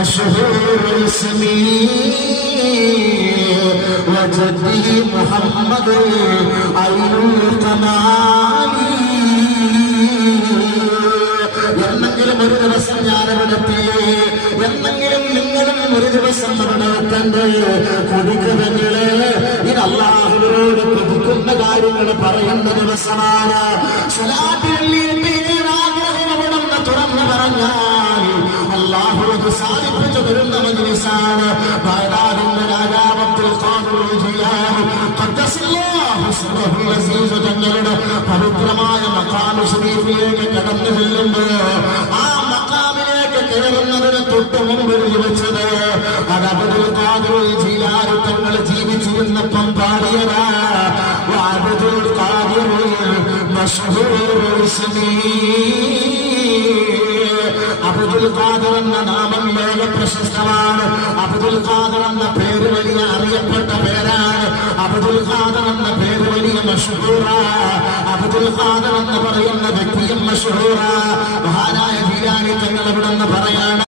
مشهور اسمي وجدي محمد عين الكمال. എന്നെങ്കിലും ഒരു ദിവസം ഞാനവിടെത്തിയേ, എന്നെങ്കിലും നിങ്ങളും ഒരു ദിവസം അവിടെ എത്തണ്ടേ. കൊതിക്കുമെങ്കില് ഇത് അല്ലാഹുവിനോട് കൊതിക്കുന്ന കാര്യങ്ങൾ പറയുന്ന ദിവസമാണ്. തുറന്നു പറഞ്ഞാൽ അല്ലാഹുവത് സാധിപ്പിച്ചു വരുന്ന മജ്‌ലിസാണ്. ബഗ്ദാദിന്റെ രാജാവ് അബ്ദുൽ ഖാദിർ ജീലാനി ഖദ്ദസല്ലാഹു സിർറഹുൽ അസീസ് തങ്ങളുടെ പവിത്രമായ മഖാം ശരീഫിലേക്ക് കടന്നു ചെല്ലുമ്പോൾ ആ മഖാമിലേക്ക് കയറുന്നതിന് തൊട്ട് മുമ്പ് വിളിച്ചത് അത് അബ്ദുൽ ഖാദിർ ജീലാനി തങ്ങൾ ജീവിച്ചിരുന്നപ്പം പാടിയതാ. അബ്ദുൽ ഖാദിർ മശ്ഹൂർ ഇസ്മി. അബ്ദുൽ ഖാദിർ എന്ന നാമം ലോക പ്രശസ്തമാണ്. അബ്ദുൽ ഖാദിർ എന്ന പേര് വലിയ അറിയപ്പെട്ട പേരാണ്. അബ്ദുൽ ഖാദിർ എന്ന പേര് വലിയ മഷ്ഹൂറ. അബ്ദുൽ ഖാദിർ എന്ന് പറയുന്ന വ്യക്തിയും മഷ്ഹൂറ. മഹാനായ ജീലാനി തങ്ങൾ ഇവിടെ നിന്ന് പറയാം.